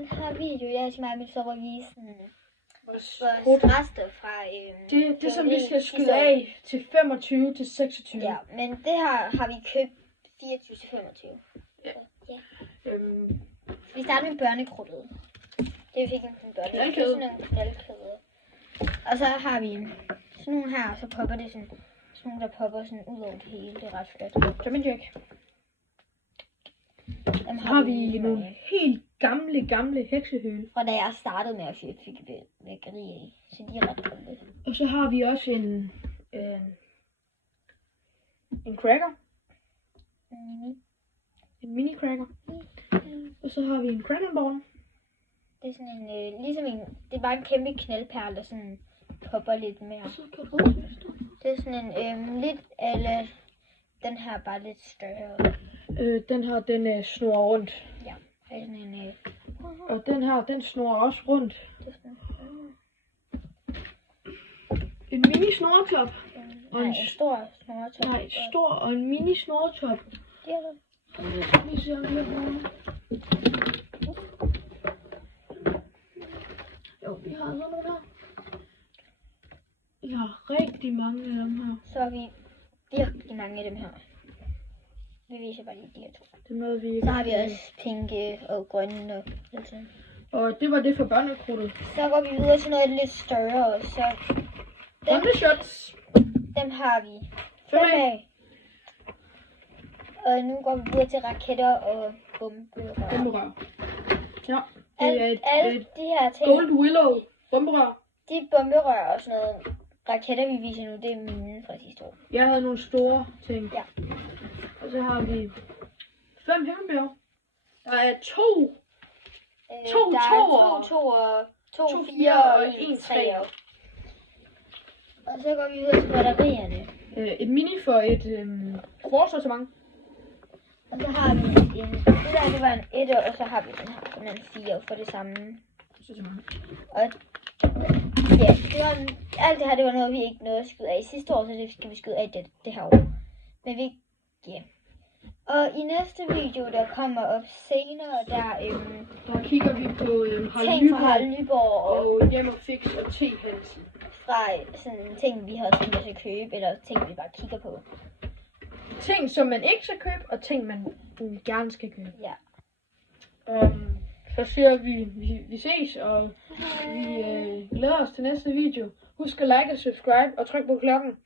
den her video i dag til mig, så var vi sådan Vores rester fra det som vi skal skyde af til 25 til 26. Ja, men det her har vi købt 24 til 25. Ja. Så, ja. Vi starter med børnekrudtet. Det fik en børnekrudtet. Sådan nogle knaldkæder. Og så har vi sådan nogle her, så popper det sådan nogle, der popper sådan ud over det hele. Det er ret flot. Så min Jack. Så har vi nogle helt gamle heksehøl. Fra da jeg startede med at fik vækkeri i. Så de er ret gamle. Og så har vi også en cracker. En mini cracker. Og så har vi en crackerball. Det er sådan en, ligesom en, det er bare en kæmpe knaldperle, der sådan popper lidt mere. Det er sådan en, lidt, eller den her bare lidt større. Den her, den snurrer rundt. Ja, det er sådan en, og den her, den snurrer også rundt. Det er sådan, en mini snorretop. Nej, en stor snorretop. Nej, stor og en mini snorretop. Det er det. Det skal vi se, om vi har brugt. Jo, vi har sådan nogle her. Vi har rigtig mange af dem her. Så har vi virkelig mange af dem her. Vi viser bare lige de her to. Det er noget, vi ikke så har vi også pinke og grønne og sådan. Og det var det for børnekrudtet. Så går vi videre til noget lidt større. Så Shots. Dem har vi 5 af. Og nu går vi videre til raketter og bomberør. Ja, det er alle de her ting. Gold Willow bomberør. De bomberør og sådan noget raketter, vi viser nu, det er mine fra sidste år. Jeg havde nogle store ting. Ja. Og så har vi 5 himmelbjerg. Der er to to 4 og en 3. Og så går vi videre til batterierne. Et mini for et forårssortiment. Og så har vi det var en 1, og så har vi den her, som er en 4 for det samme. Og ja, alt det her, det var noget, vi ikke nåede at skyde af sidste år, så det skal vi skyde af det her år. Men vi, ja. Og i næste video, der kommer op senere, der kigger vi på ting fra Harald Nyborg og Hjem og Fix og T-Hansen. Fra sådan ting, vi har tænkt os at købe, eller ting, vi bare kigger på. Ting, som man ikke skal købe, og ting, man gerne skal købe. Ja. Så siger vi ses, og vi glæder os til næste video. Husk at like og subscribe, og tryk på klokken.